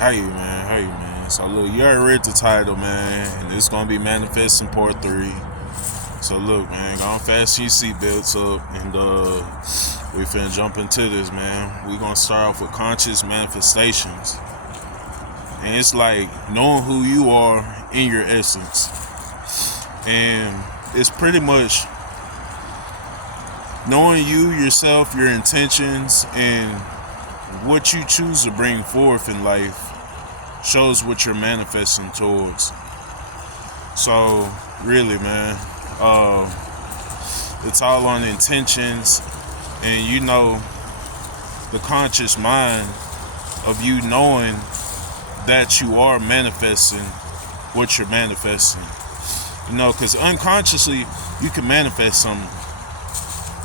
How you, man? How you, man? So look, you already read the title, man, and it's gonna be manifesting part 3. So look, man, go on fasten your seatbelts up, and we finna jump into this, man. We gonna start off with conscious manifestations, and it's like knowing who you are in your essence, and it's pretty much knowing you, yourself, your intentions, and what you choose to bring forth in life shows what you're manifesting towards. So really, man, it's all on intentions, and the conscious mind of you knowing that you are manifesting what you're manifesting. Because unconsciously you can manifest something,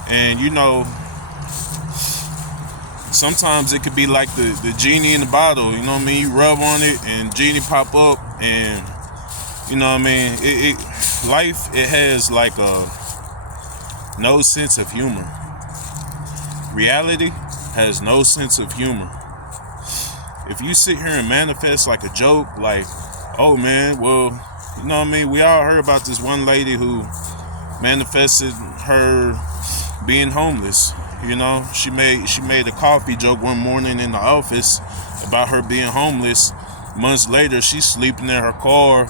and sometimes it could be like the genie in the bottle. You know what I mean? You rub on it and genie pop up, and you know what I mean? Life, it has like no sense of humor. Reality has no sense of humor. If you sit here and manifest like a joke, like, oh man, well, you know what I mean? We all heard about this one lady who manifested her being homeless. She made a coffee joke one morning in the office about her being homeless. Months later, she's sleeping in her car.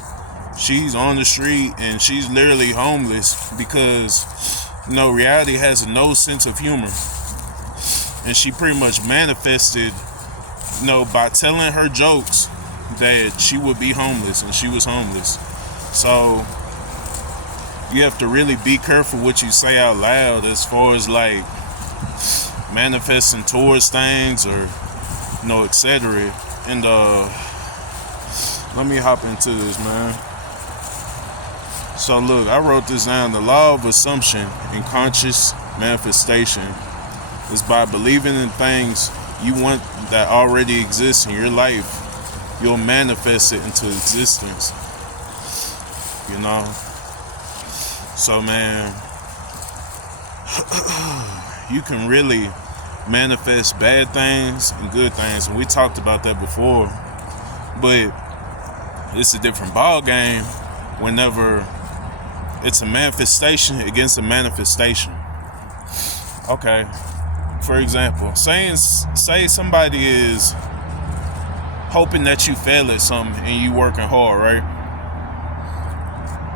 She's on the street, and she's literally homeless because, reality has no sense of humor. And she pretty much manifested, by telling her jokes that she would be homeless, and she was homeless. So you have to really be careful what you say out loud as far as like manifesting towards things, or etc. And let me hop into this, man. So look, I wrote this down. The law of assumption in conscious manifestation is by believing in things you want that already exist in your life, you'll manifest it into existence. So man, you can really manifest bad things and good things, and we talked about that before. But it's a different ball game whenever it's a manifestation against a manifestation. Okay, for example, say somebody is hoping that you fail at something and you working hard, right?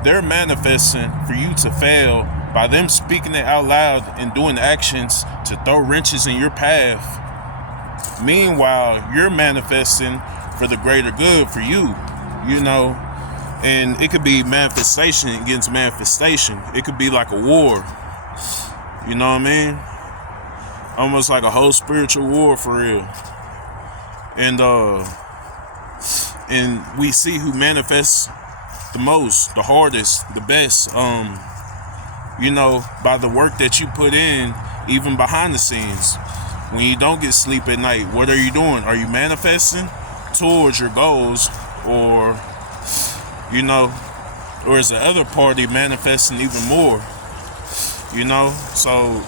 They're manifesting for you to fail by them speaking it out loud and doing actions to throw wrenches in your path. Meanwhile, you're manifesting for the greater good for you, and it could be manifestation against manifestation. It could be like a war, you know what I mean? Almost like a whole spiritual war for real. And we see who manifests the most, the hardest, the best, by the work that you put in, even behind the scenes. When you don't get sleep at night, what are you doing? Are you manifesting towards your goals, or is the other party manifesting even more? So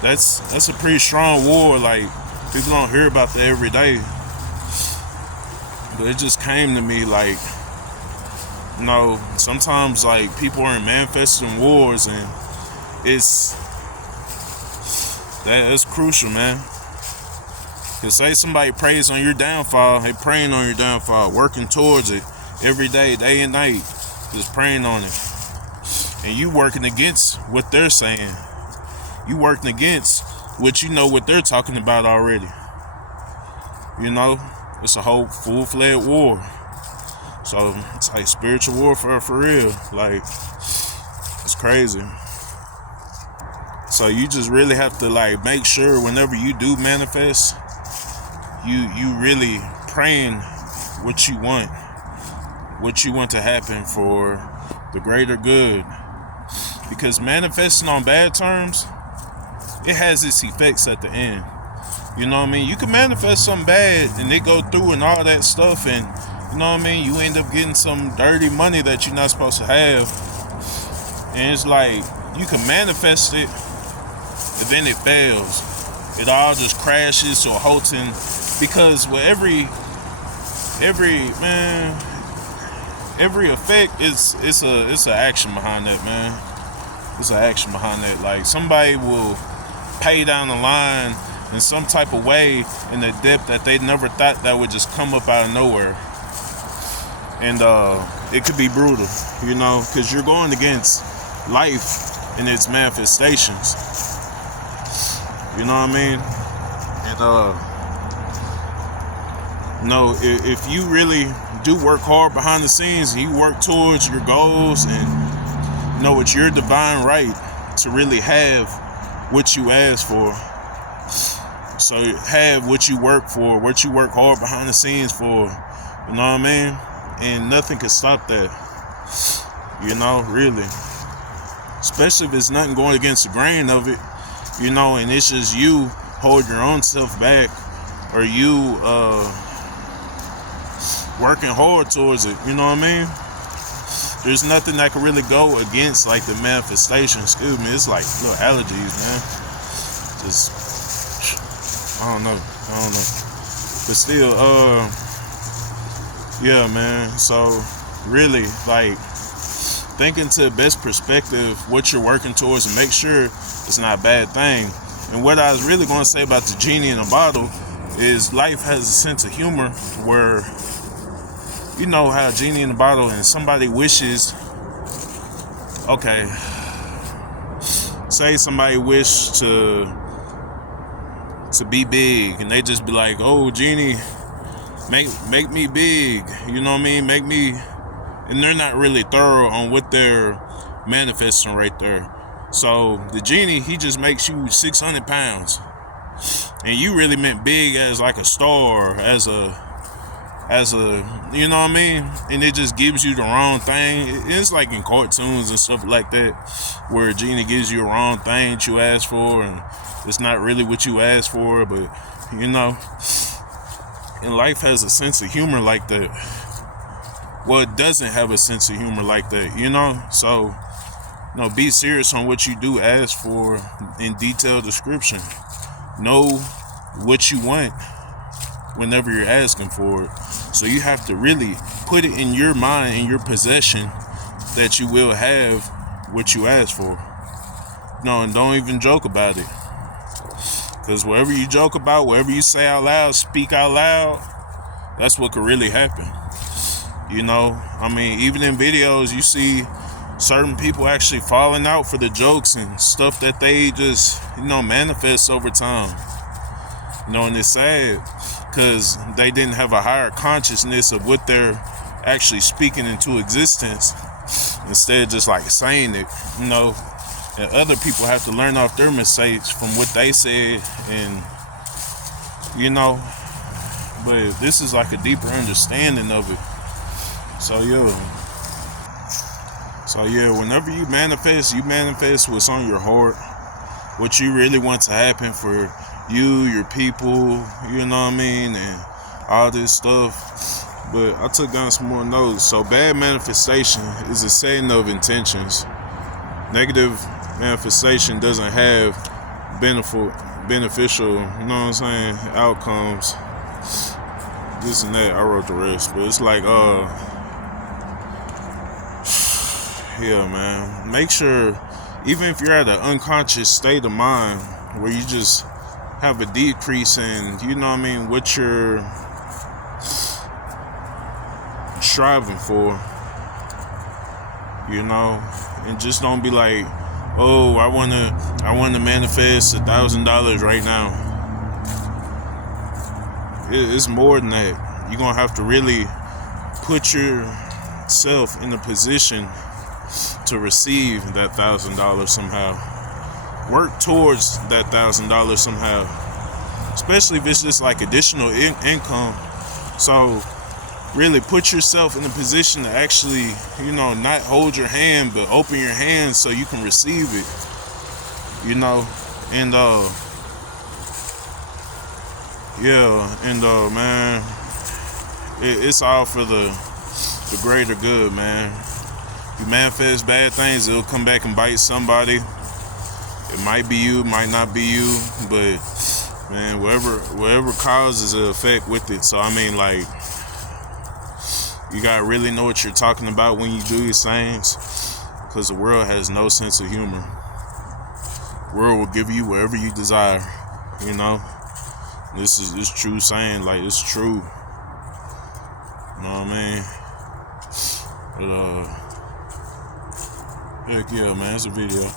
that's a pretty strong war. Like, people don't hear about that every day, but it just came to me like, sometimes like people are manifesting wars, and it's crucial, man. Cause say somebody prays on your downfall, they praying on your downfall, working towards it every day, day and night, just praying on it. And you working against what they're saying. You working against what they're talking about already. It's a whole full-fledged war. So it's like spiritual warfare for real. Like, it's crazy. So you just really have to like make sure whenever you do manifest, you really praying what you want to happen for the greater good. Because manifesting on bad terms, it has its effects at the end. You know what I mean? You can manifest something bad and it go through and all that stuff, and you know what I mean, you end up getting some dirty money that you're not supposed to have. And it's like, you can manifest it, but then it fails. It all just crashes to a halting, because with every every effect it's an action behind that, man. It's an action behind that. Like, somebody will pay down the line in some type of way in a depth that they never thought that would just come up out of nowhere. And it could be brutal, because you're going against life and its manifestations. You know what I mean? And if you really do work hard behind the scenes and you work towards your goals, and it's your divine right to really have what you ask for. So have what you work for, what you work hard behind the scenes for. You know what I mean? And nothing can stop that. Really. Especially if it's nothing going against the grain of it, and it's just you hold your own self back, or you working hard towards it. You know what I mean? There's nothing that can really go against like the manifestation. Excuse me, it's like little allergies, man. Just I don't know. But still, yeah, man. So really, like, think into the best perspective what you're working towards, and make sure it's not a bad thing. And what I was really going to say about the genie in a bottle is life has a sense of humor where, how a genie in a bottle and somebody wishes, okay, say somebody wish to be big, and they just be like, oh, genie, make me big, you know what I mean? Make me, and they're not really thorough on what they're manifesting right there. So the genie, he just makes you 600 pounds, and you really meant big as like a star, as a, you know what I mean? And it just gives you the wrong thing. It's like in cartoons and stuff like that, where a genie gives you a wrong thing that you asked for, and it's not really what you asked for, but and life has a sense of humor like that. Well, it doesn't have a sense of humor like that, so, be serious on what you do ask for in detailed description. Know what you want whenever you're asking for it. So you have to really put it in your mind, in your possession, that you will have what you ask for. And don't even joke about it. Because whatever you joke about, whatever you say out loud, speak out loud, that's what could really happen. Even in videos, you see certain people actually falling out for the jokes and stuff that they just, manifest over time. And it's sad because they didn't have a higher consciousness of what they're actually speaking into existence, instead of just like saying it, and other people have to learn off their mistakes from what they said, and but this is like a deeper understanding of it. So yeah, whenever you manifest what's on your heart, what you really want to happen for you, your people, and all this stuff. But I took down some more notes. So bad manifestation is a setting of intentions. Negative manifestation doesn't have beneficial, outcomes. This and that, I wrote the rest. But it's like, yeah, man. Make sure, even if you're at an unconscious state of mind where you just have a decrease in, what you're striving for, and just don't be like, oh, I want to manifest $1,000 right now. It's more than that. You're going to have to really put yourself in a position to receive that $1,000 somehow. Work towards that $1,000 somehow. Especially if it's just like additional income. So really put yourself in a position to actually, not hold your hand, but open your hand so you can receive it. And man, it's all for the greater good, man. You manifest bad things, it'll come back and bite somebody. It might be you, might not be you, but man, whatever causes an effect with it. So You gotta really know what you're talking about when you do these things, because the world has no sense of humor. The world will give you whatever you desire, you know. This true saying, like, it's true. You know what I mean? But heck yeah, man, it's a video.